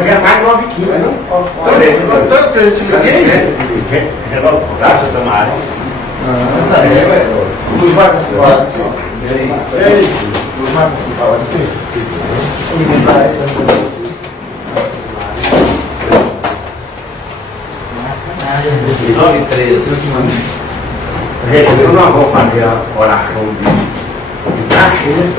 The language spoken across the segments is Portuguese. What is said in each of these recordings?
Mas já mais 9 quilos, não? Tanto que a gente ganhei? Graças a Maria. Os marcos que falam assim. Os marcos que falam assim. E 9 e 13. Gente, eu não vou fazer a oração de praxe, né?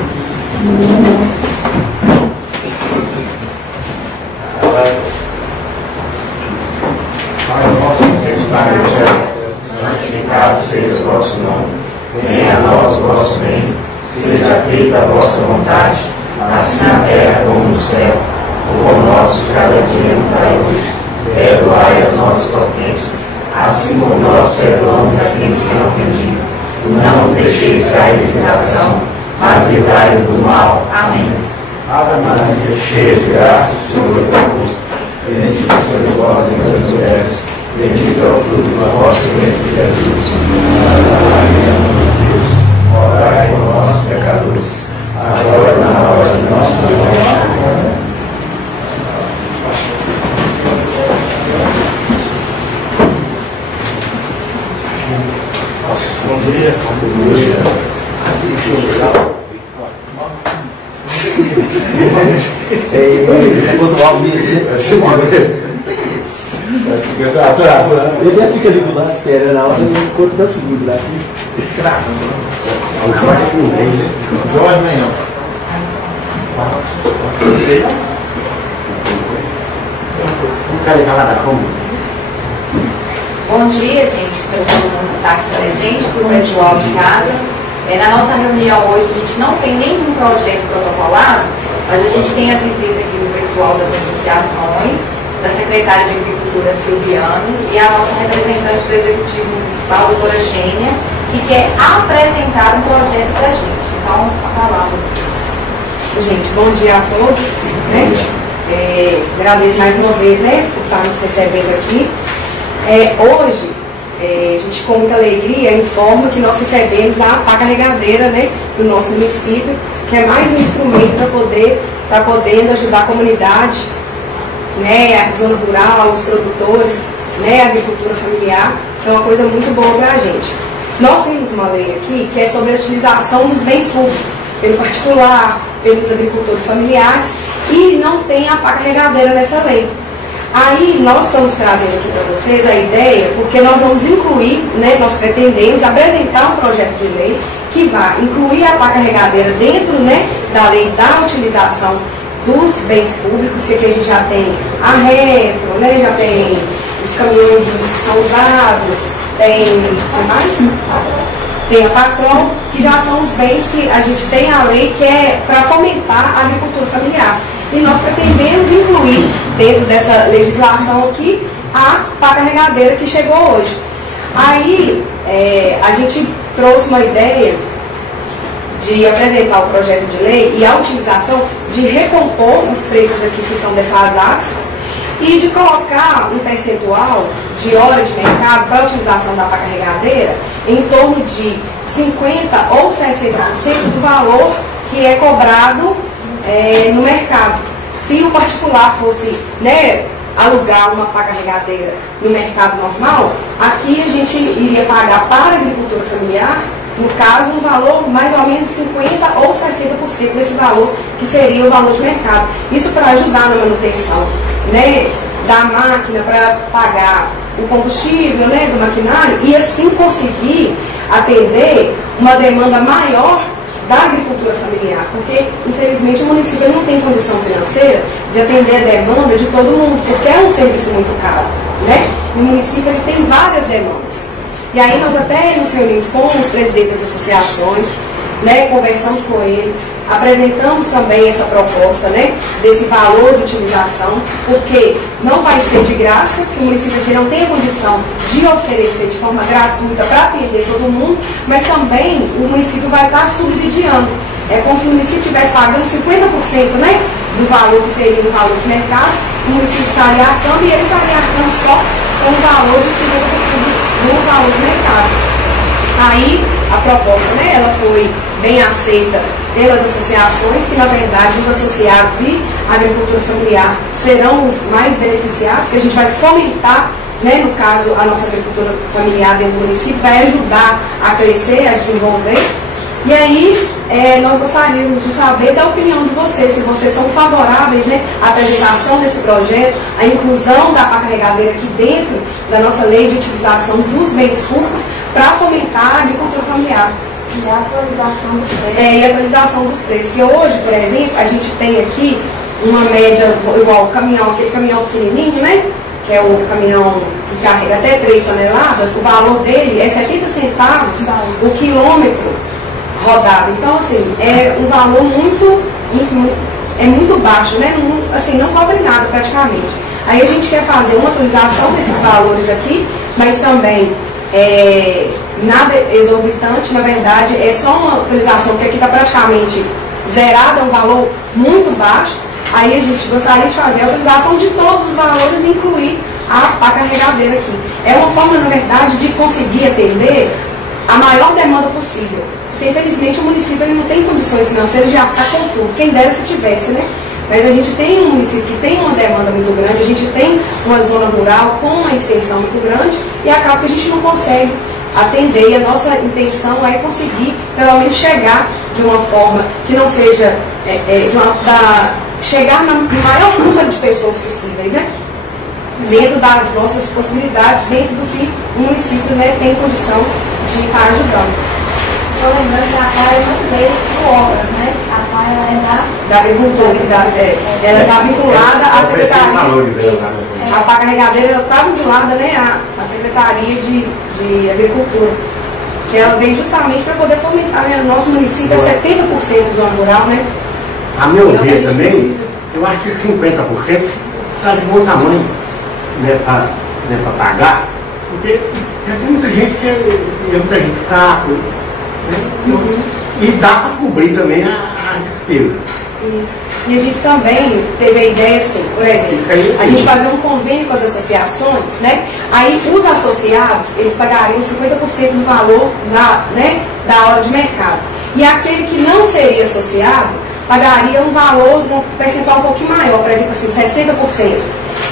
Pai nosso que está no céu, santificado seja o vosso nome. Venha a nós o vosso reino. Seja feita a vossa vontade, assim na terra como no céu. O pão nosso de cada dia nos dai hoje. Perdoai as nossas ofensas, assim como nós perdoamos a quem nos tem ofendido. Não nos deixeis cair em tentação, mas livrai-nos do mal. Amém. Ave Maria, cheia de graça, o Senhor é convosco. Bendita sois vós entre as mulheres, bendito é o fruto do vosso ventre, Jesus. Santa Maria, Mãe de Deus, orai por nós, pecadores, agora e na hora de nossa morte. Bom dia. Bom dia. Ele já fica ali do lado esperando a hora e o corpo dá segundo lá aqui. Jorge Menhão. Bom dia, gente, para todo mundo que está aqui presente, para o pessoal de casa. Na nossa reunião hoje, a gente não tem nenhum projeto protocolado, mas a gente tem a visita aqui do pessoal das associações, da secretária de Agricultura, Silviane, e a nossa representante do Executivo Municipal, doutora Xênia, que quer apresentar um projeto para a gente. Então, a palavra. Gente, bom dia a todos. Né? Agradeço mais uma vez, né, por estar nos recebendo aqui. Hoje, a gente com muita alegria informa que nós recebemos a pá carregadeira, né, do nosso município, que é mais um instrumento para poder ajudar a comunidade, né, a zona rural, os produtores, né, a agricultura familiar, que é uma coisa muito boa para a gente. Nós temos uma lei aqui que é sobre a utilização dos bens públicos, pelo particular, pelos agricultores familiares, e não tem a pá carregadeira nessa lei. Aí nós estamos trazendo aqui para vocês a ideia, porque nós vamos incluir, né, nós pretendemos apresentar um projeto de lei que vai incluir a pá carregadeira dentro, né, da lei da utilização dos bens públicos, que aqui a gente já tem a retro, né, já tem os caminhões que são usados, tem a patrão, que já são os bens que a gente tem a lei que é para fomentar a agricultura familiar. E nós pretendemos incluir dentro dessa legislação aqui a pá carregadeira que chegou hoje. Aí a gente trouxe uma ideia de apresentar o projeto de lei e a utilização de recompor os preços aqui que são defasados e de colocar um percentual de hora de mercado para a utilização da pá carregadeira em torno de 50% ou 60% do valor que é cobrado no mercado. Se o particular fosse, né, alugar uma pá carregadeira no mercado normal, aqui a gente iria pagar para a agricultura familiar, no caso, um valor mais ou menos 50% ou 60% desse valor, que seria o valor de mercado. Isso para ajudar na manutenção, né, da máquina, para pagar o combustível, né, do maquinário, e assim conseguir atender uma demanda maior da agricultura familiar, porque infelizmente o município não tem condição financeira de atender a demanda de todo mundo, porque é um serviço muito caro, né? O município ele tem várias demandas. E aí nós até nos reunimos com os presidentes das associações, né, conversamos com eles, apresentamos também essa proposta, né, desse valor de utilização, porque não vai ser de graça, que o município assim, não tem a condição de oferecer de forma gratuita para atender todo mundo, mas também o município vai estar subsidiando. É como se o município estivesse pagando 50%, né, do valor que seria o valor de mercado, o município estaria arcando e ele estaria arcando só com o valor de 50% do valor de mercado. Aí a proposta, né, ela foi bem aceita pelas associações, que na verdade os associados e a agricultura familiar serão os mais beneficiados, que a gente vai fomentar, né, no caso a nossa agricultura familiar dentro do município, vai ajudar a crescer, a desenvolver. E aí nós gostaríamos de saber da opinião de vocês, se vocês são favoráveis, né, à apresentação desse projeto, à inclusão da pá carregadeira aqui dentro da nossa lei de utilização dos bens públicos para fomentar a agricultura familiar. E a atualização dos preços. E a atualização dos preços. Que hoje, por exemplo, a gente tem aqui uma média igual o caminhão, aquele caminhão pequenininho, né? Que é o caminhão que carrega até 3 toneladas, o valor dele é 70 centavos o quilômetro rodado. Então, assim, é um valor muito baixo, né? Assim, não cobre nada praticamente. Aí a gente quer fazer uma atualização desses valores aqui, mas também nada exorbitante, na verdade, é só uma atualização que aqui está praticamente zerada, é um valor muito baixo. Aí a gente gostaria de fazer a atualização de todos os valores e incluir a carregadeira aqui. É uma forma, na verdade, de conseguir atender a maior demanda possível. Porque, infelizmente, o município ele não tem condições financeiras de arcar com tudo. Quem dera se tivesse, né? Mas a gente tem um município que tem uma demanda muito grande, a gente tem uma zona rural com uma extensão muito grande e acaba que a gente não consegue atender. E a nossa intenção é conseguir, pelo menos, chegar de uma forma que não seja chegar no maior número de pessoas possíveis, né? Dentro das nossas possibilidades, dentro do que o município, né, tem condição de estar ajudando. Só lembrando que a PAI não veio por obras, né? A PAI é da agricultura, ela está vinculada à Secretaria. A pá carregadeira está vinculada, né, à Secretaria de Agricultura. Que ela vem justamente para poder fomentar, né? O nosso município é 70% zona rural, né? A meu ver também, eu acho que 50% está de bom tamanho, né, para pagar, porque já tem muita gente que é muita gente fraca, né, e dá para cobrir também a despesa. Isso. E a gente também teve a ideia, assim, por exemplo, a gente fazer um convênio com as associações, né? Aí os associados, eles pagariam 50% do valor da hora de mercado. E aquele que não seria associado pagaria um valor, um percentual um pouquinho maior, por exemplo, assim, 60%.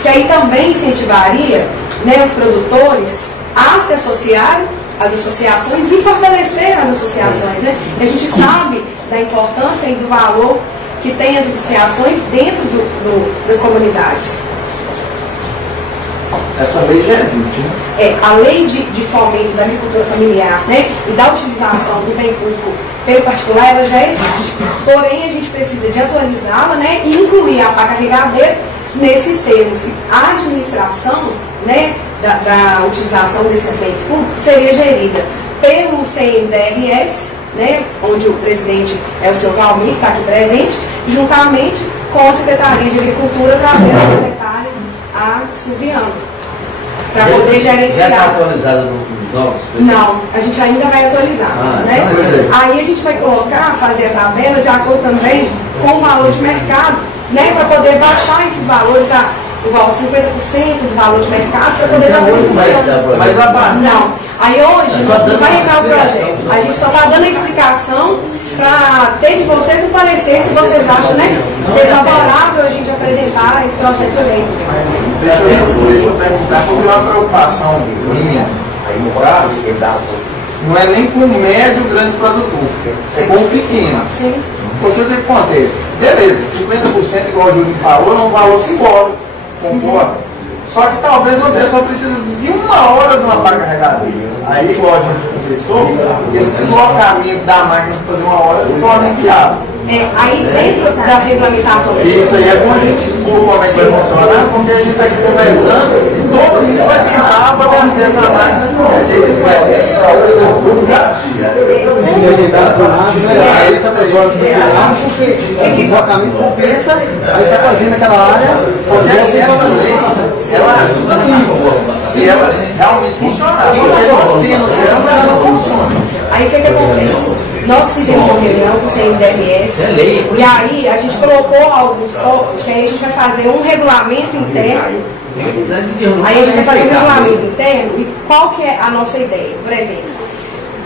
Que aí também incentivaria, né, os produtores a se associarem às associações e fortalecer as associações, né? E a gente sabe da importância e do valor que tem as associações dentro das comunidades. Essa lei já existe, né? A lei de fomento da agricultura familiar, né, e da utilização do bem público pelo particular, ela já existe. Porém, a gente precisa de atualizá-la, né, e incluir a pá carregadeira nesses termos. A administração, né, da utilização desses bens públicos seria gerida pelo CNDRS, né, onde o presidente é o senhor Valmir, que está aqui presente, juntamente com a Secretaria de Agricultura, através da secretária, a Silviana, para poder gerenciar. Já está atualizado nos novos? Não, a gente ainda vai atualizar, né? Aí a gente vai colocar, fazer a tabela de acordo também com o valor de mercado, né, para poder baixar esses valores igual 50% do valor de mercado, para poder dar uma função. Mas a barra. Não. Aí hoje não vai entrar o projeto. A gente só está dando a explicação para ter de vocês um parecer, se vocês acham, né, ser favorável a gente apresentar esse projeto de lei. Mas deixa eu perguntar, porque é uma preocupação minha, aí no prazo, não é nem com o médio grande produtor, é com o pequeno. Sim. Porque o que acontece? Beleza, 50% igual o Júlio falou, é um valor simbólico, concordo. Só que talvez uma pessoa precise de uma hora de uma pá carregadeira. Aí, igual a gente conversou, esse deslocamento da máquina para fazer uma hora se torna inviável. Aí dentro da regulamentação. Isso aí é bom a gente expor como é que vai funcionar, porque a gente está aqui conversando e todo mundo vai pensar para ter acesso à máquina de qualquer jeito. Ele vai ter Se ajeitar para nada, aí essa pessoa porque o deslocamento compensa, aí está fazendo aquela área. Porque essa lei, ela ajuda muito, se ela realmente funcionar. Porque nós temos ela, mas ela não funciona. Aí o que acontece? Nós fizemos uma reunião com o CNDRS e aí a gente colocou alguns tópicos que aí a gente vai fazer um regulamento interno. Aí a gente vai fazer um regulamento interno e qual que é a nossa ideia? Por exemplo,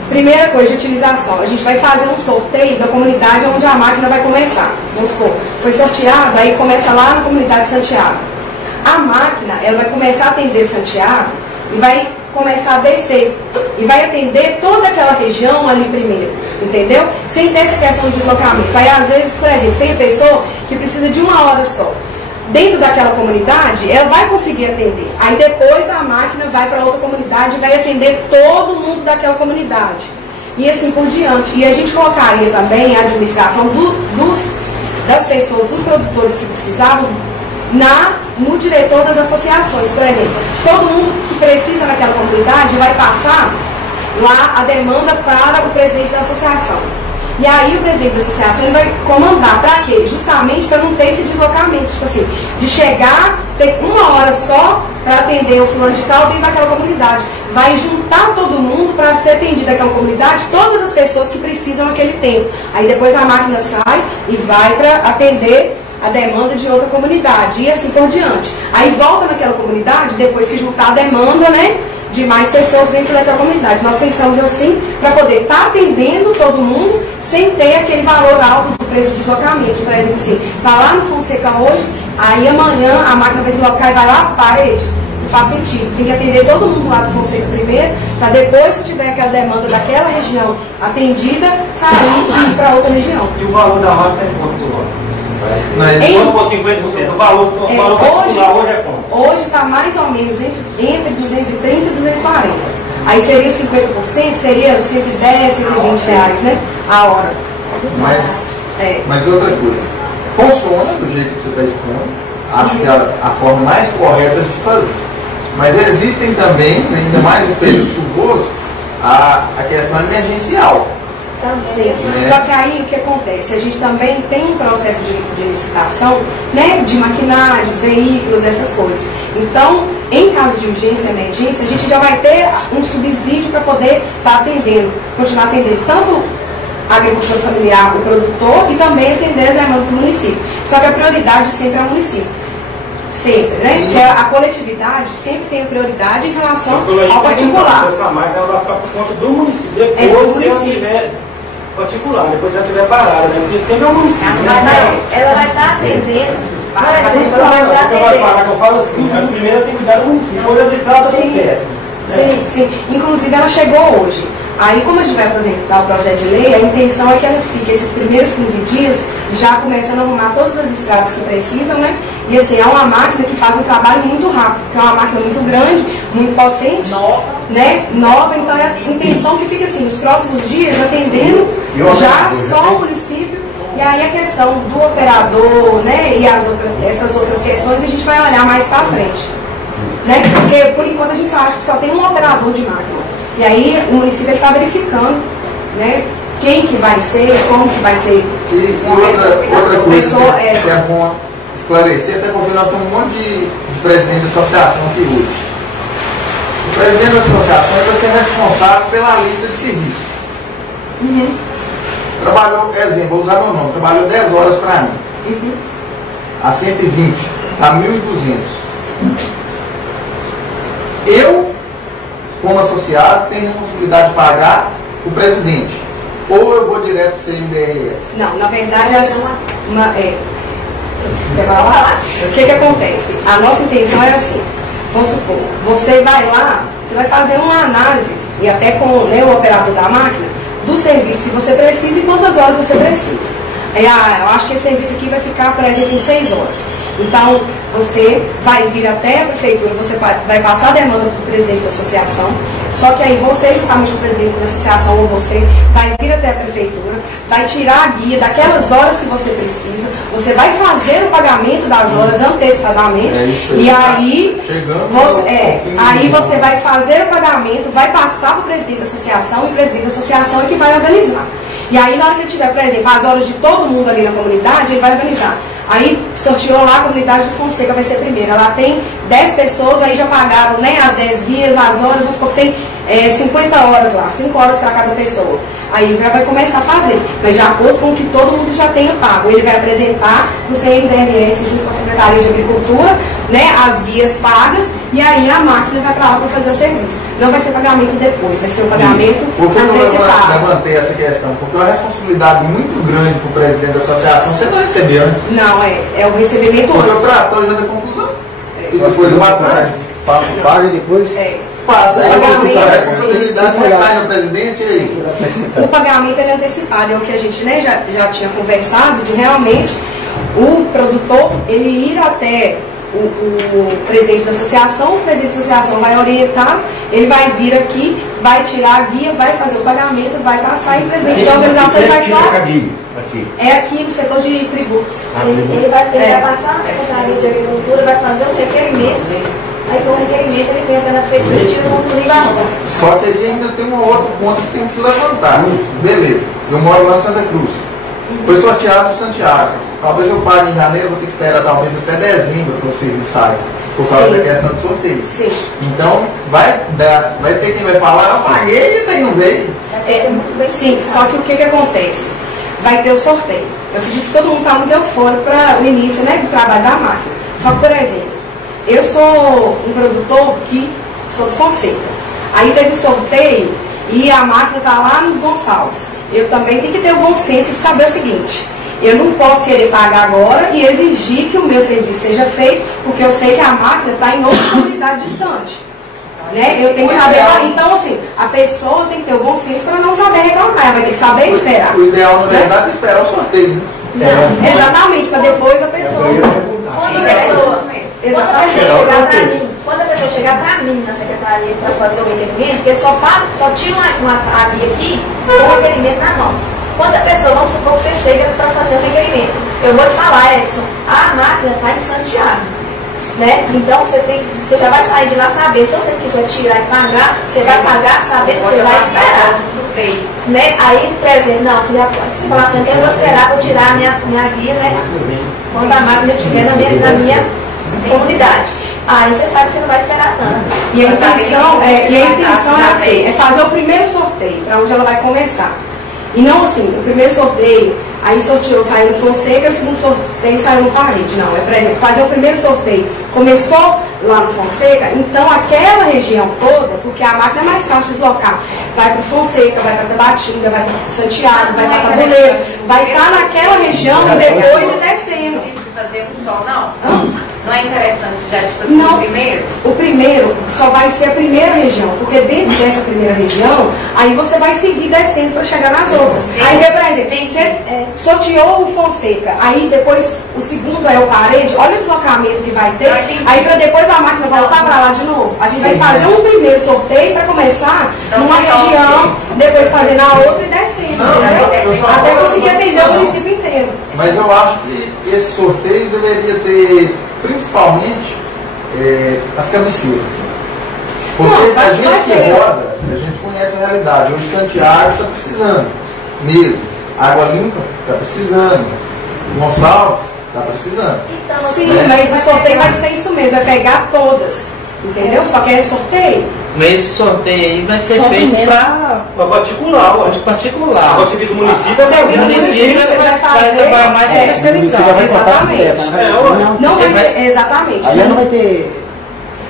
Primeira coisa de utilização, a gente vai fazer um sorteio da comunidade onde a máquina vai começar. Vamos supor, foi sorteada, aí começa lá na comunidade de Santiago. A máquina, ela vai começar a atender Santiago e vai começar a descer. E vai atender toda aquela região ali primeiro, entendeu? Sem ter essa questão de deslocamento. Aí às vezes, por exemplo, tem pessoa que precisa de 1 hora só. Dentro daquela comunidade, ela vai conseguir atender. Aí depois a máquina vai para outra comunidade e vai atender todo mundo daquela comunidade. E assim por diante. E a gente colocaria também a administração das pessoas, dos produtores que precisavam, no diretor das associações. Por exemplo, todo mundo que precisa naquela comunidade vai passar lá a demanda para o presidente da associação. E aí o presidente da associação vai comandar para quê? Justamente para não ter esse deslocamento, tipo assim, de chegar, ter 1 hora só para atender o fulano de tal dentro daquela comunidade. Vai juntar todo mundo para ser atendido naquela comunidade, todas as pessoas que precisam naquele tempo. Aí depois a máquina sai e vai para atender a demanda de outra comunidade, e assim por diante. Aí volta naquela comunidade, depois que juntar a demanda, né, de mais pessoas dentro daquela comunidade. Nós pensamos assim, para poder estar atendendo todo mundo, sem ter aquele valor alto do preço de deslocamento. Por exemplo, assim, vai lá no Fonseca hoje, aí amanhã a máquina vai deslocar e vai lá para a parede. Não faz sentido. Tem que atender todo mundo lá do Fonseca primeiro, para depois que tiver aquela demanda daquela região atendida, sair e ir para outra região. E o valor da máquina é quanto por hora? Quando for 50% do valor particular hoje é quanto? Hoje está mais ou menos entre 230 e 240. Aí seria 50%, seria 110, 120 reais, né? A hora. Mas outra coisa, funciona do jeito que você está expondo, acho que é a forma mais correta de se fazer. Mas existem também, ainda mais nesse período chuvoso, a questão emergencial. Sim. Só que aí o que acontece? A gente também tem um processo de licitação, né, de maquinários, veículos, essas coisas. Então, em caso de urgência e emergência, a gente já vai ter um subsídio para poder estar atendendo, continuar atendendo tanto a agricultura familiar, o produtor, e também atender as demandas do município. Só que a prioridade sempre é o município. Sempre, né? Porque a coletividade sempre tem prioridade em relação ao particular. Essa máquina vai ficar por conta do município. Depois, se ela tiver particular, depois já tiver parada, né? Porque sempre é o município. Ela vai estar atendendo. Por exemplo, ela vai estar atendendo. Eu falo assim, a primeira tem que cuidar do município, depois as estradas acontecem. Sim, sim. Inclusive ela chegou hoje. Aí, como a gente vai apresentar o projeto de lei, a intenção é que ela fique esses primeiros 15 dias já começando a arrumar todas as estradas que precisam, né? E assim, é uma máquina que faz um trabalho muito rápido, porque é uma máquina muito grande, muito potente, nova, então é a intenção que fique assim, nos próximos dias, atendendo já só o município. E aí a questão do operador, né, e essas outras questões a gente vai olhar mais para frente. Né? Porque por enquanto a gente só acha que só tem um operador de máquina. E aí o município está verificando, né, quem que vai ser, como que vai ser. E outra coisa que é bom esclarecer, até porque nós temos um monte de presidente de associação aqui hoje. O presidente da associação vai ser responsável pela lista de serviços. Uhum. Trabalhou, exemplo, vou usar meu nome, trabalhou 10 horas para mim. Uhum. A 120, a 1.200. Eu, como associado, tenho a responsabilidade de pagar o presidente. Ou eu vou direto para o CMBRS? Não, na verdade, o que acontece? A nossa intenção é assim, vamos supor, você vai lá, você vai fazer uma análise, e até com o operador da máquina, do serviço que você precisa e quantas horas você precisa. Eu acho que esse serviço aqui vai ficar, por exemplo, em 6 horas. Então, você vai vir até a prefeitura, você vai passar a demanda para o presidente da associação, só que aí você, juntamente com o presidente da associação, ou você, vai vir até a prefeitura, vai tirar a guia daquelas horas que você precisa, você vai fazer o pagamento das horas antecipadamente, e aí você vai fazer o pagamento, vai passar para o presidente da associação, e o presidente da associação é que vai organizar. E aí, na hora que ele tiver, por exemplo, as horas de todo mundo ali na comunidade, ele vai organizar. Aí sorteou lá a comunidade do Fonseca, vai ser a primeira. Lá tem 10 pessoas, aí já pagaram, né, as 10 guias, as horas, vamos supor que tem 50 horas lá, 5 horas para cada pessoa. Aí já vai começar a fazer, mas de acordo com o que todo mundo já tenha pago. Ele vai apresentar no CMDRS, junto com a Secretaria de Agricultura, né, as guias pagas, e aí a máquina vai para lá para fazer o serviço. Não vai ser pagamento depois, vai ser o pagamento Por que eu antecipado. levantei essa questão? Porque é uma responsabilidade muito grande para o presidente da associação. Você não recebeu antes. Não, é o recebimento Porque antes. o trator já deu confusão. E depois eu bato atrás. Paga e depois. Passa aí, Pagamento, a responsabilidade vai cair no presidente e aí. O pagamento ele é antecipado, é o que a gente, né, já tinha conversado, de realmente o produtor ele ir até o presidente da associação, o presidente da associação vai orientar, ele vai vir aqui, vai tirar a guia, vai fazer o pagamento, vai passar e o presidente da organização vai só. É aqui no setor de tributos. Ele vai passar na Secretaria de Agricultura, vai fazer um requerimento. Aí com o requerimento ele vem até na prefeitura e tira o monte de Só que ele ainda tem um outro ponto que tem que se levantar. Beleza, eu moro lá em Santa Cruz. Foi sorteado em Santiago. Talvez eu pague em janeiro, vou ter que esperar talvez até dezembro para o serviço sair. Por causa da questão do sorteio. Sim. Então, vai ter quem vai falar, eu paguei e daí não veio. Sim, só que o que acontece? Vai ter o sorteio. Eu acredito que todo mundo está muito eufórico para o início, né, do trabalho da máquina. Só que, por exemplo, eu sou um produtor que sou de Fonseca. Aí teve sorteio e a máquina está lá nos Gonçalves. Eu também tenho que ter o bom senso de saber o seguinte: eu não posso querer pagar agora e exigir que o meu serviço seja feito, porque eu sei que a máquina está em outra comunidade distante. Né? Eu tenho que saber. Então, assim, a pessoa tem que ter o bom senso para não saber reclamar, ela vai ter que saber esperar. O ideal, na verdade, é esperar o sorteio. Não, exatamente, para depois a pessoa. Quando a pessoa chegar para mim na secretaria para fazer o requerimento, porque só tira uma guia aqui com o requerimento na mão. Quando a pessoa, vamos supor que você chega para fazer o requerimento, eu vou te falar, Edson, a máquina está em Santiago. Né? Então você já vai sair de lá saber. Se você quiser tirar e pagar, você vai pagar sabendo que você vai esperar. Né? Aí, por exemplo, não, você falar assim, eu vou esperar para tirar a minha guia, né? Quando a máquina estiver na minha comunidade. Aí você sabe que você não vai esperar tanto. E a intenção é assim, é fazer o primeiro sorteio, para onde ela vai começar. E não assim, o primeiro sorteio, aí sorteou, saiu no Fonseca, e o segundo sorteio saiu no Parede. Não, é, por exemplo, fazer o primeiro sorteio, começou lá no Fonseca, então aquela região toda, porque a máquina é mais fácil de deslocar, vai para o Fonseca, vai para Tabatinga, vai para Santiago, vai para Tabuleiro, vai estar naquela região e depois ir descendo. Fazer um só, não? Não é interessante já de fazer o primeiro? O primeiro só vai ser a primeira região, porque dentro dessa primeira região, aí você vai seguir descendo para chegar nas outras. Aí, por exemplo, você sorteou o Fonseca, aí depois o segundo é o Parede, olha o deslocamento que vai ter, aí para depois a máquina voltar para lá de novo. A gente vai fazer um primeiro sorteio para começar numa região, depois fazer na outra e descendo. Até conseguir atender o município inteiro. Mas eu acho que esse sorteio deveria ter principalmente as cabeceiras. Porque a gente que roda, a gente conhece a realidade. Hoje Santiago está precisando mesmo. Água Limpa está precisando. Gonçalves está precisando. Sim, mas o sorteio vai ser isso mesmo, vai pegar todas. Entendeu? Só que é sorteio. Mas esse sorteio aí vai ser feito para particular, ó. De particular. Agora, se do município, o município vai trabalhar mais especializado. Exatamente. Não vai ter, exatamente. Aí não vai ter.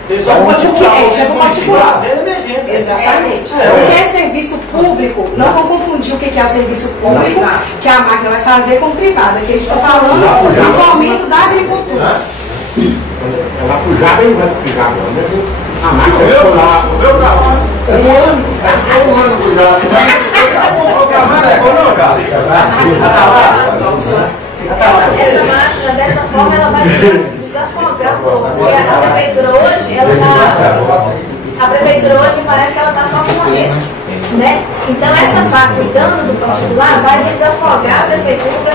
Vocês só particular. Isso é particular. Exatamente. O que é serviço público, não vão confundir o que é o serviço público que a máquina vai fazer com o privado. Aqui a gente está falando do fomento da agricultura. Ela puxava e não vai puxar agora. A máquina O meu carro. Um ano cuidado. Essa máquina, dessa forma, ela vai desafogar um pouco. Porque a prefeitura hoje, a prefeitura hoje parece que ela está só com corrente. Né? Então essa parte cuidando do particular vai desafogar a prefeitura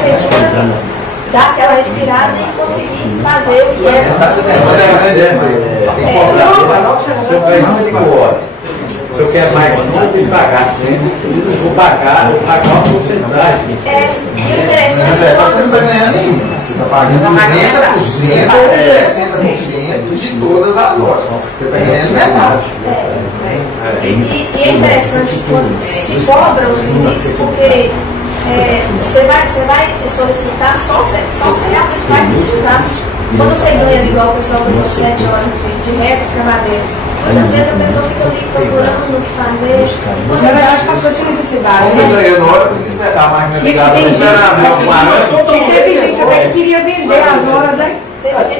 dar aquela respirada e conseguir fazer o que Se eu quero mais, não tem que pagar sempre, vou pagar uma porcentagem. E o interessante Você não está ganhando nenhum. Você está pagando 50% ou 60% de todas as lojas. Você está ganhando metade. E é interessante quando se cobra o serviço, porque você vai solicitar só o que você realmente vai precisar. Quando você ganha igual o pessoal ganhou 7 horas de reta, escavadeira, muitas vezes a pessoa fica ali procurando o que fazer. Na verdade, passou sem necessidade. Você ganhando hora, fica a máquina ligada. E teve gente até que queria vender as horas, né?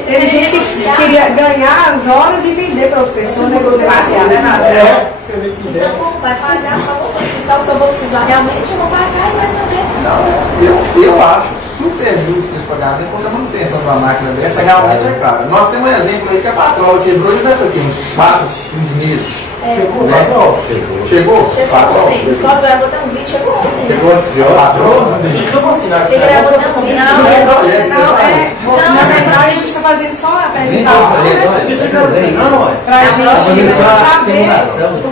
Teve gente que queria ganhar as horas e vender para outra pessoa, né? Então, vai pagar, só vou solicitar o que eu vou precisar realmente, eu vou pagar e vai também. Não, eu acho super justo esse pagamento, porque a manutenção de uma máquina dessa realmente é cara. Nós temos um exemplo aí que a patroa quebrou e vai ter uns 4, 5 meses. Chegou? Chegou? Ontem. O Cláudio gravou até um vídeo, chegou ontem. Chegou antes de hora? Não vou assinar Ele gravou até um vídeo. Na verdade, a gente está fazendo só a apresentação, né? Para a gente saber.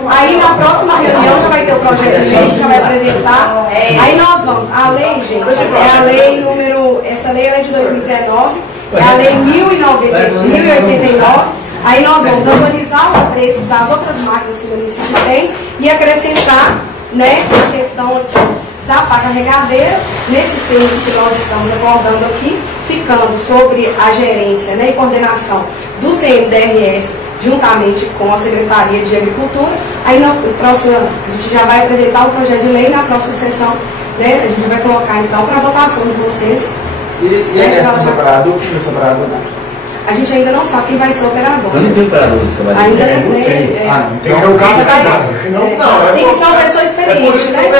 Aí na próxima reunião já vai ter o projeto de lei, já vai apresentar. Aí nós vamos. A lei, gente, é a lei número. Essa lei é de 2019, é a lei 1089. Aí nós vamos atualizar os preços das outras máquinas que o município tem e acrescentar, né, a questão aqui da pá carregadeira, nesses termos que nós estamos abordando aqui, ficando sobre a gerência, né, e coordenação do CMDRS juntamente com a Secretaria de Agricultura. Aí na próxima, a gente já vai apresentar o projeto de lei na próxima sessão, né, a gente vai colocar então para votação de vocês. E a questão do operador, quem é esse operador? A gente ainda não sabe quem vai ser o operador. Eu não tenho operador desse trabalho. Ainda não tem. Tem que ser o carro Tem que ser uma pessoa experiente, né?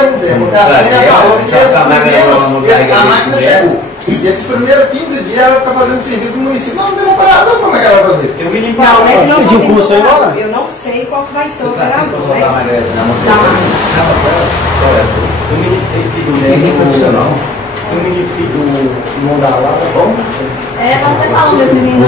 A máquina chegou. E esses primeiros 15 dias ela vai ficar fazendo serviço no município. Não tem operador, como é que ela vai fazer? Não, é que nós vamos ter eu não sei qual que vai ser o operador, né? O menino filho do irmão da lá, tá bom? É, nós estamos falando desse menino.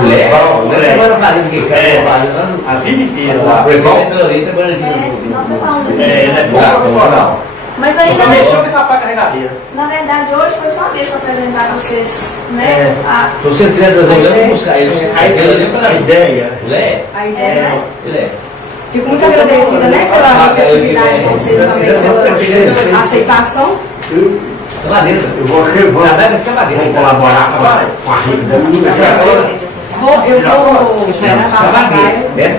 A vida inteira lá. Nós estamos falando desse menino. Ele é bom profissional. Mas aí, Só mexeu com essa pá carregadeira. na verdade, hoje foi só mesmo apresentar a vocês, né? Se você quiser trazer o Léo, vamos buscar ele. A ideia. A ideia, né? Ele é. Fico muito agradecida, né, pela receptividade de vocês também, pela aceitação. Madeira. Eu vou colaborar com a rede da minha.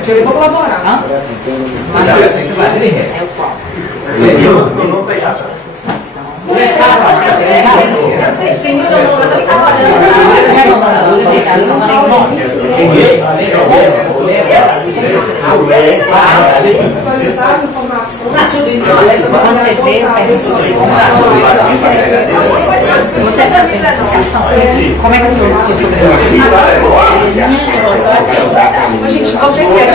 Eu vou colaborar. Não tem acha. Você para mim como é que Gente, vocês querem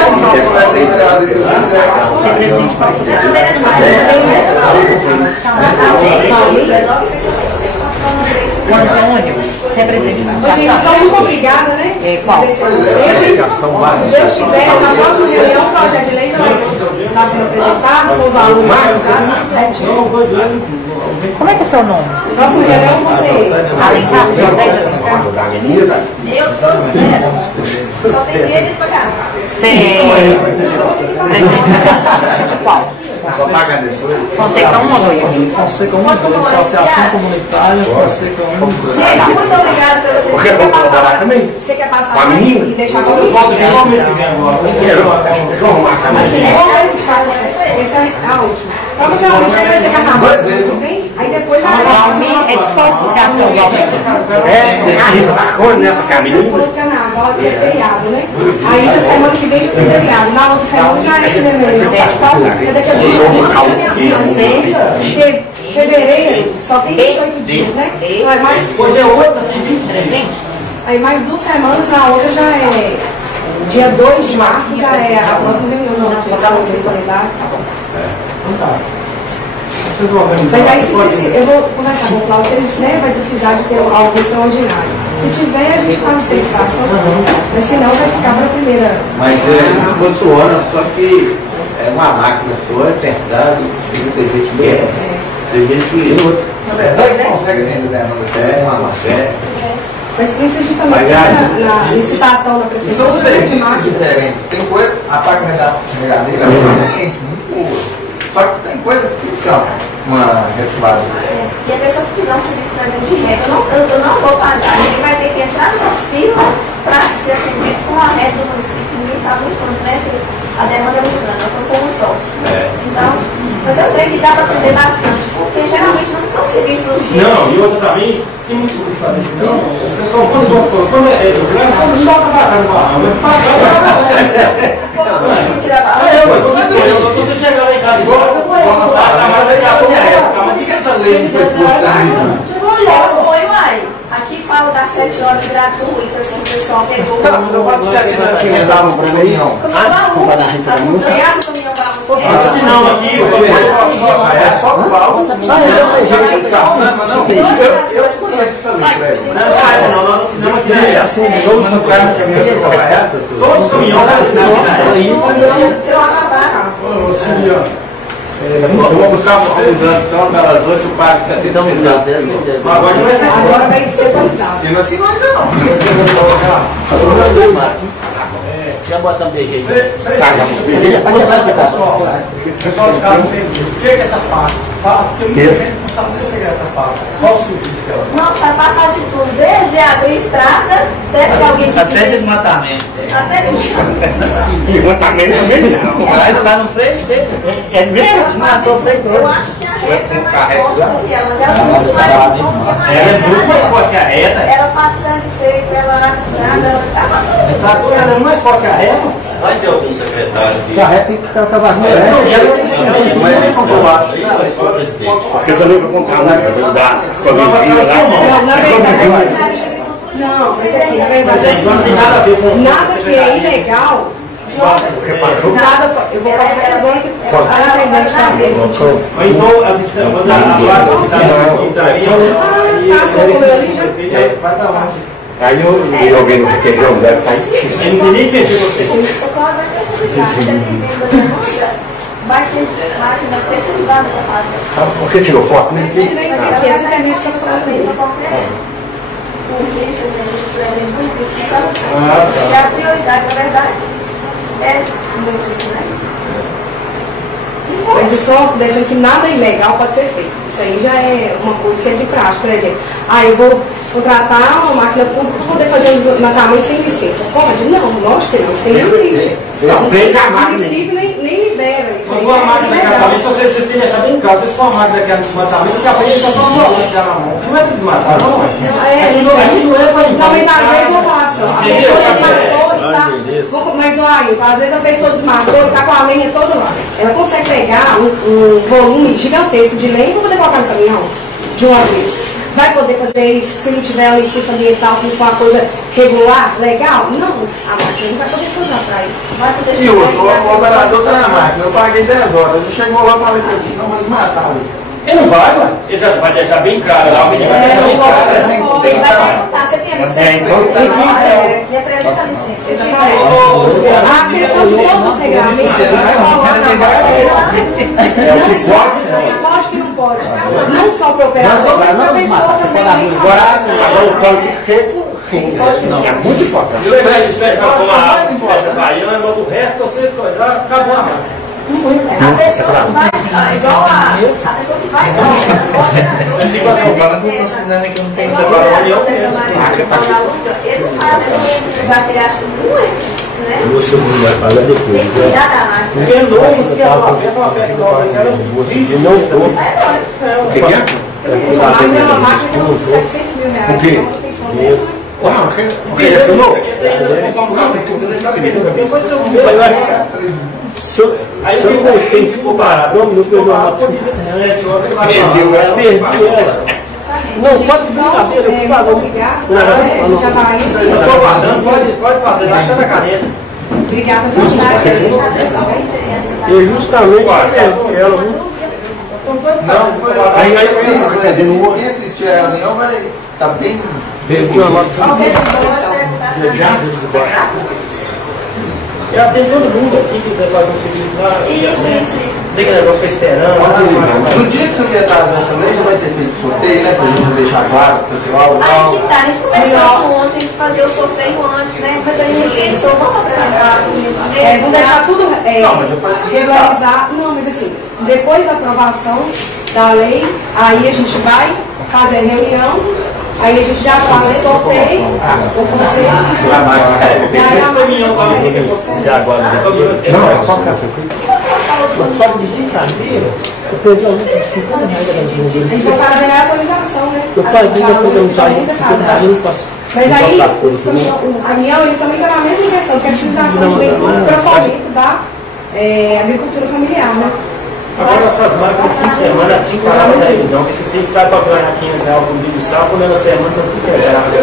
Antônio, você é presidente da Gente, então, muito obrigada, né? Qual? Se Deus quiser, na próxima reunião, o projeto de lei vai estar sendo apresentado com os alunos tudo certinho. Como é que é seu nome? Próxima reunião, eu vou ter. Eu sou zero. Só tem dinheiro de pagar. Você é presidente da qual? Fonseca 1 ou 2? Fonseca 1 ou 2, Associação Comunitária, Fonseca 1 ou 2. Gente, muito obrigada pela presença. Você quer passar Com a menina? e deixar com Eu volto de novo mês que vem agora. Essa é a última. Provavelmente vai ser carnaval, tudo bem? Aí depois vai É de qual associação? falou carnaval aqui é feriado, né? Aí já semana que vem já tem feriado. Na outra semana já é fevereiro. Porque daqui a 2 semanas. Porque fevereiro só tem 28 dias, né? Então é mais. Hoje é 8, Aí mais 2 semanas, na outra já é. Dia 2 de março já é a próxima reunião da associação de autoridade. Mas aí se precisa, eu vou conversar com o Cláudio, se eles vai precisar de ter algo extraordinário. Se tiver, a gente faz a solicitação, mas senão vai ficar para a primeira. Mas isso funciona, só que é uma máquina só, é pesado, tem gente que é. Tem gente que outra. Na verdade, você consegue entender, né? Uma fé. Mas por isso a gente também tem na licitação da E prefeitura. são serviços diferentes. Tem coisa, a pá carregadeira é excelente, muito boa. Só que tem coisa que tem que ser uma reciclagem. E a pessoa que quiser um serviço, por exemplo, de reta, eu não vou pagar. Ele vai ter que entrar numa fila para ser atendido com a rede do município, ninguém sabe muito quanto, né? A demanda é muito grande, eu estou com um só. Então, mas eu creio que dá para atender bastante, porque geralmente não são serviços de... Não, e outra também, tem muito que fazer isso, não. O pessoal, quando é problema, quando não trabalhar no barrão, mas passa. Se você chegar lá em casa agora, você vai por que essa lei não foi posta ainda? Foi, uai. Aqui fala das 7 horas gratuitas, assim, o pessoal pegou. Tá, mas eu vou te chegar aqui, entrava pra mim, não. não, aqui, é só o balde. Eu te conheço essa lei, Fred. Não sai, não, nós assinamos aqui. Deixa assim, mas no caso do caminhão de alfaiata, todos os caminhões eu vou buscar uma mudança, então, pelas 8 eu pago 70 mil. Agora vai ser atualizado. Eu não assino ainda não. Já bota um BG. Pessoal de casa, o que é essa parte? Faz, porque muita gente não sabe nem o que é essa parte. Qual o serviço que ela não, essa parte faz de tudo, desde abrir estrada, até que alguém... Até desmatamento. Até desmatamento. Desmatamento também não. Ainda lá no frente dele. É mesmo? Matou o freio todo. Eu acho que a reta é mais forte do que ela, mas ela é muito mais função do que a Ela é muito mais forte que a reta. Ela faz tanque seco, ela na estrada, ela faz tudo. Ela é mais forte que a reta. Vai ter algum secretário que... A reta tem que ficar varrendo. Porque eu também vou comprar uma para dar com a minha filha lá. Não, mas aqui, na verdade, nada que é ilegal, nada, eu vou passar a banca, a intendente está dentro. Então, as estampas, a placa está aí, vai dar mais. Aí eu alguém não quer jogar, deve estar aí. Eu não tem nem que você. Vai ter máquina terceirizada para fazer. Você tirou foto, né? Porque isso é a minha profissão mesmo. Porque você tem que escrever muito isso, é a prioridade, na verdade, é o município, né? Mas isso só deixando que nada ilegal pode ser feito. Isso aí já é uma coisa que é de prática. Por exemplo, eu vou contratar uma máquina pública para poder fazer um desmatamento sem licença. Pode? Não, lógico que não. Isso aí não existe. O município nem libera isso. Se for uma máquina de acampamento, vocês têm que deixar bem claro. Se for uma máquina daquela de desmatamento, que a gente está só um volante já na mão. Não é desmatar, não é? Não, mas às vezes eu faço. A pessoa desmatou e tá. Mas olha, às vezes a pessoa desmatou e tá com a lenha toda lá. Ela consegue pegar um volume gigantesco de lenha para poder colocar no caminhão de uma vez. Vai poder fazer isso se não tiver a licença ambiental, se não for uma coisa regular, legal? Não. A máquina não vai poder ser usada para isso. Vai poder E o operador está na máquina, eu paguei 10 horas. Ele chegou lá e falei para ele, não, mas matar ali. Ele não vai, ué. Ele já vai deixar bem claro lá, ele vai deixar bem claro. Ele vai perguntar, você tem a licença? Me apresenta a licença. A questão de todos os regulamentos, lógico que não pode. Não só para o operador, mas para a pessoa também. Agora o tanque seco, sim. É muito importante. Se levar de 7 para a Bahia, mas o resto vocês já acabou a máquina. A pessoa que vai, igual a pessoa que vai, ele não faz, ele vai ter, acho que muito, né? O vai pagar depois. Tem que cuidar da máquina. Porque é novo, se quer uma peça nova, eu quero de novo. O que é? Essa máquina é uma máquina que custa 700 mil reais. O quê? Uau, o que é novo? Aí eu deixei isso por barato, não perdeu uma perdeu ela. Não, pode brincadeira, eu pagou. Estou guardando, pode fazer, lá está na caneta. Obrigada por Eu justamente perdeu ela, viu? Não, quem assistir a reunião vai estar bem... Já tem todo mundo aqui que quiser fazer um serviço lá. Isso. Tem que negócio ficar esperando. No dia que você quer trazer essa lei, já vai ter feito sorteio, né? Pra gente deixar claro pro pessoal. Aí que tá, a gente começou ontem de fazer o sorteio antes, né? Mas aí ninguém pensou, vamos apresentar vamos deixar tudo não, mas já foi regularizar. Não, mas assim, depois da aprovação da lei, aí a gente vai fazer a reunião. Aí a gente já faz o sorteio, o conselho. Eu perdi alguém de 50 reais da gasolina deles. A gente vai fazer a atualização, né? Eu paguei depois da mensagem de 50 reais, eu não posso. Mas aí, o caminhão, ele também está na mesma direção, que é a utilização do profomento da agricultura familiar, né? Agora essas marcas no fim de semana, assim, pararam na televisão, que vocês pensaram para ganhar 500 reais por dia de sábado, quando na semana está tudo quebrado.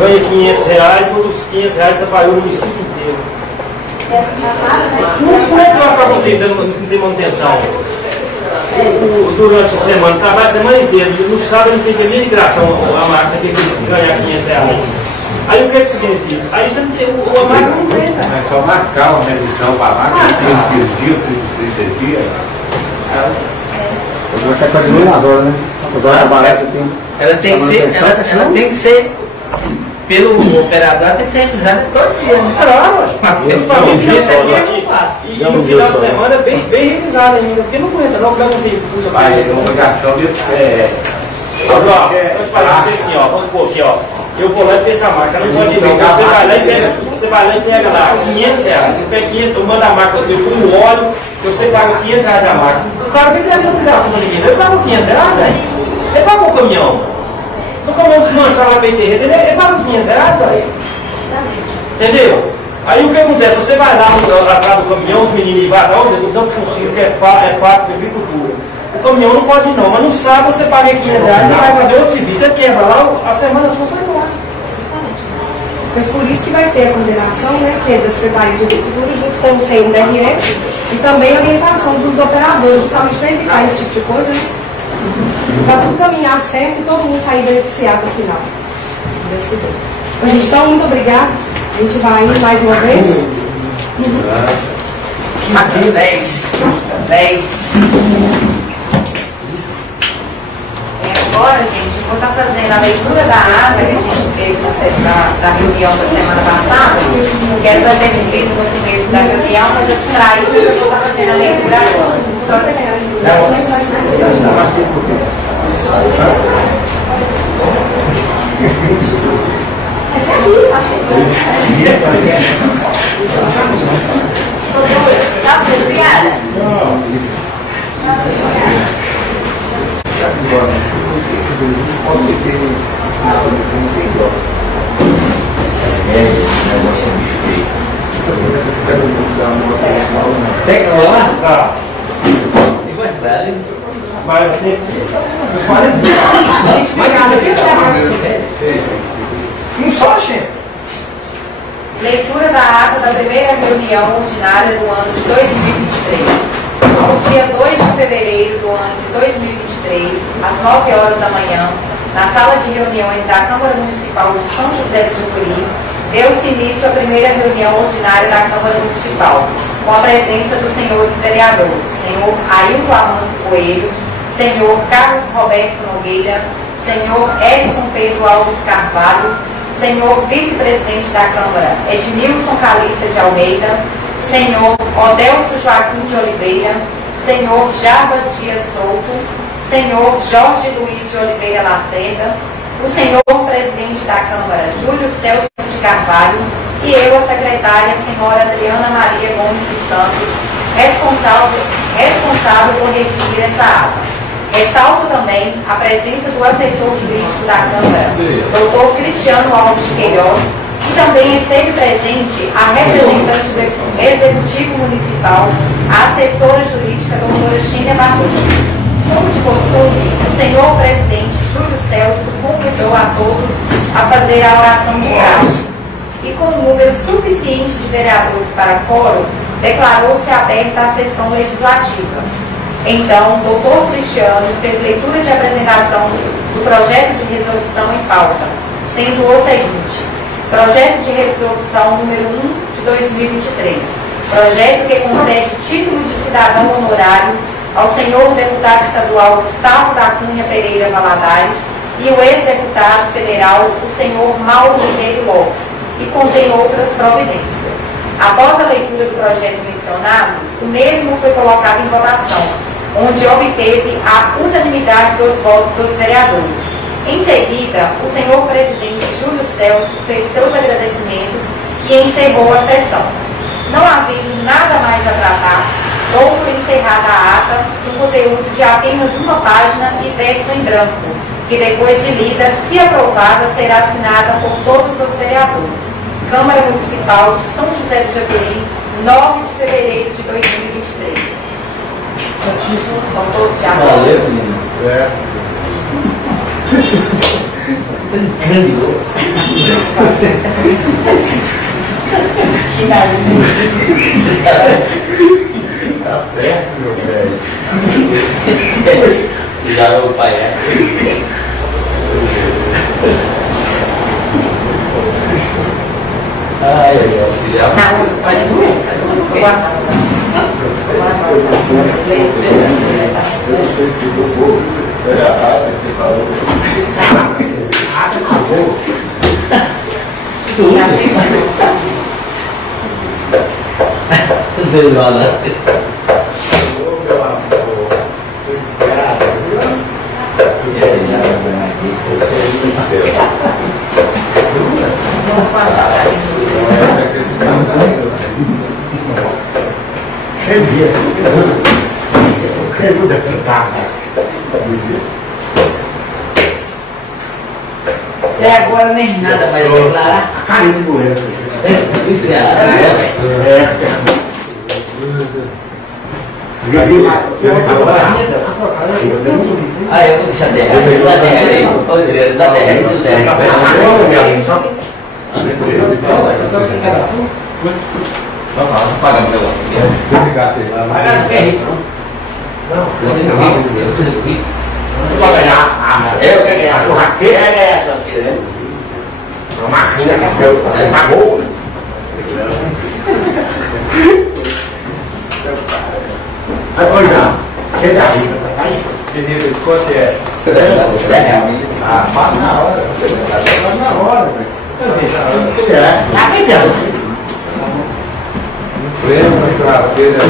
Ganha 500 reais, mas os 500 reais trabalhou o município inteiro. Como é que você vai ficar contentando não ter manutenção? Durante a semana, trabalha a semana inteira, no sábado não tem que nem graxão, a máquina tem que ganhar 500 reais. Aí o que é que significa? Aí você não tem, a máquina não tem. Mas só marcar uma revisão para a máquina, 30 dias, 30 dias. Você pode ir nas horas, né? As horas trabalhar, tem. Ela tem que ser, pelo operador, ela tem que ser revisada todo dia. E no final de semana bem revisada ainda, porque não aguenta, não tem puxa para ele. É uma obrigação de. Mas ó, eu te falar assim, ó, vamos supor aqui, ó. Eu vou lá e tenho essa marca, não pode ir. Você vai lá e pega lá 500 reais. Você pega 500, eu mando a marca, você põe o óleo, você paga 500 reais da marca. O cara vem levando obrigação para ninguém, ele paga 500 reais, aí. Ele paga o caminhão. Se o caminhão desmanchar lá bem terreno, ele paga 500 reais, aí. Entendeu? Aí o que acontece? Você vai lá atrás do caminhão, os meninos vão dar uma execução de funcionário, que é fato de agricultura. O caminhão não pode ir não, mas no sábado você paga 500 reais, você vai fazer outro serviço, você quebra lá, a semana sua vai embora. Mas por isso que vai ter a coordenação, né, que é da Secretaria de Agricultura, junto com o CNDRS, e também a orientação dos operadores, justamente para evitar esse tipo de coisa, né? Para tudo caminhar certo e todo mundo sair beneficiado no final. Gente, então, muito obrigada. A gente vai indo mais uma vez. Aqui, 10. Agora, gente, eu vou estar fazendo a leitura da ata que a gente teve da reunião da semana passada, que era para ter lido no começo da reunião, mas eu distraí, porque eu vou estar fazendo a leitura agora. Tchau, vocês, obrigada. Tem que rolar? Tá. Mas assim, não só, gente. Leitura da ata da primeira reunião ordinária do ano de 2023. No dia 2 de fevereiro do ano de 2023, às 9 horas da manhã, na sala de reuniões da Câmara Municipal de São José de Jucuri, deu-se início à primeira reunião ordinária da Câmara Municipal, com a presença dos senhores vereadores, senhor Ailton Armandes Coelho, senhor Carlos Roberto Nogueira, senhor Edson Pedro Alves Carvalho, senhor vice-presidente da Câmara Ednilson Calista de Almeida, senhor Odelso Joaquim de Oliveira, senhor Jarbas Dias Souto, senhor Jorge Luiz de Oliveira Lacerda, o senhor presidente da Câmara Júlio Celso de Carvalho e eu, a secretária, senhora Adriana Maria Gomes dos Santos, responsável por redigir essa ata. Ressalto também a presença do assessor jurídico da Câmara, doutor Cristiano Alves de Queiroz, e também esteve presente a representante do Executivo Municipal, a assessora jurídica, doutora Xênia Barroso. Como de costume, o senhor presidente Júlio Celso convidou a todos a fazer a oração de praxe e, com um número suficiente de vereadores para quórum, declarou-se aberta a sessão legislativa. Então, doutor Cristiano fez leitura de apresentação do projeto de resolução em pauta, sendo o seguinte: projeto de resolução número 1 de 2023, projeto que concede título de cidadão honorário ao senhor deputado estadual Gustavo da Cunha Pereira Valadares e o ex-deputado federal, o senhor Mauro Ribeiro Lopes, e contém outras providências. Após a leitura do projeto mencionado, o mesmo foi colocado em votação, onde obteve a unanimidade dos votos dos vereadores. Em seguida, o senhor presidente Júlio Celso fez seus agradecimentos e encerrou a sessão. Não havendo nada mais a tratar, dou por encerrada a ata do conteúdo de apenas uma página e verso em branco, que depois de lida, se aprovada, será assinada por todos os vereadores. Câmara Municipal de São José do Japeri, 9 de fevereiro de 2023. Estão todos de acordo? Valeu, menino. Que nada. Tá certo, meu velho. Já é o pai, é? Ai, auxiliar. Eu sei que eu vou. É a área que você falou. Zelona. Até agora nem nada mais declarar. A carinha de goleiro. Ah, eu vou deixar 10 reais. Dá 10 reais aí. Dá 10 reais do 10 reais. Paga meu. Paga não é rico, não. Não, eu sou rico. Tu vai ganhar. Eu quero ganhar. Quem vai ganhar a tua filha, né? Uma máquina que você pagou. Agora já. Quem tá rico? Tá aí. Menino, quanto é? 10 reais. Ah, faz na hora. Faz na hora, velho. Tá vendendo. Freno, traseira,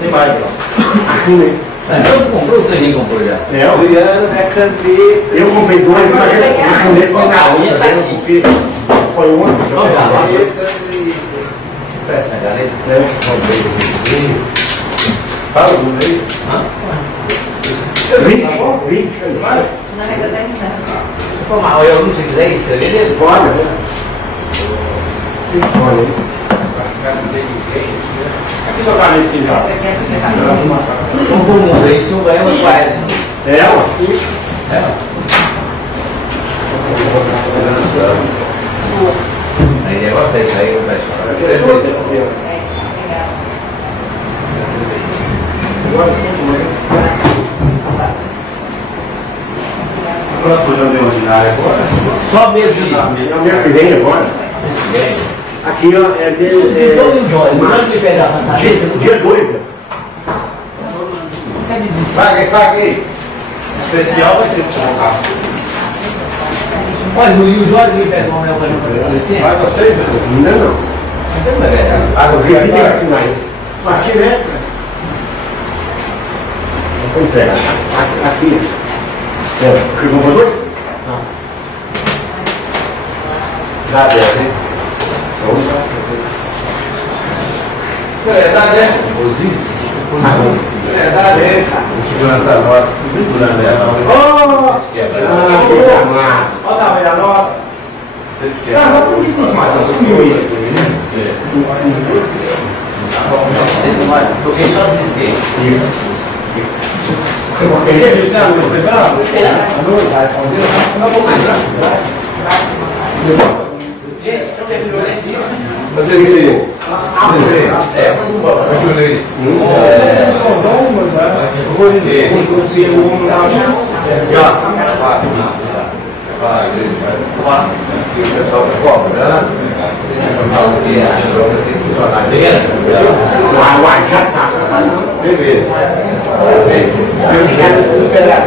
Tem mais, ó. Aqui, né? Todo comprou, todo mundo comprou já. Adriano é caneta. Eu comprei dois, mas eu foi na outra, porque foi uma. Parece minha galera. Fala o aí. 20. Não é verdade, não. Pô, mas eu não sei quiser escrever ele. Pode, né? Olha aí. Aqui só caminho aqui já. Você quer chegar? Vamos por mundo aí, se um ganha, outro vai, né? É ela? É, ó. Aí negócio é isso aí, o pessoal. Próximo de ordinário agora. Só mesmo. A minha filha agora. Aqui, ó, é dele. Não de pegar a Dia 2. Paga aí. Especial vai ser colocação. Olha, e o Jorge me pegou o meu para fazer Vai você, meu? Ainda não. Então, mas é. Agora, você tem que assinar isso. Aqui, né? Pois é. Aqui. É, você comprou dois? Não. Dá 10, hein? É, dá 10. É, dá 10. Segurança nota. Segurando ela. Olha a velha nota. Sabe, por que tem mais? Sumiu isso. Toquei só de quê? Ele é Luciano, você tá? Gente, não tem violência. Fazer isso aí. É, ajudei. O pessoal está cobrando. Beleza. Eu quero esperar.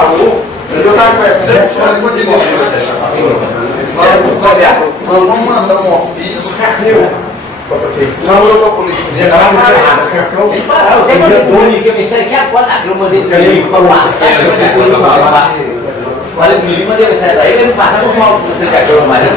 falou, mas eu estava conversando nós vamos mandar um ofício para a prefeitura. Não, eu vou polícia. Tem que parar, o tempo de dono que me segue agora na grama dele. Olha, o Lima deve sair daí, ele passa no mal do cachorro, mas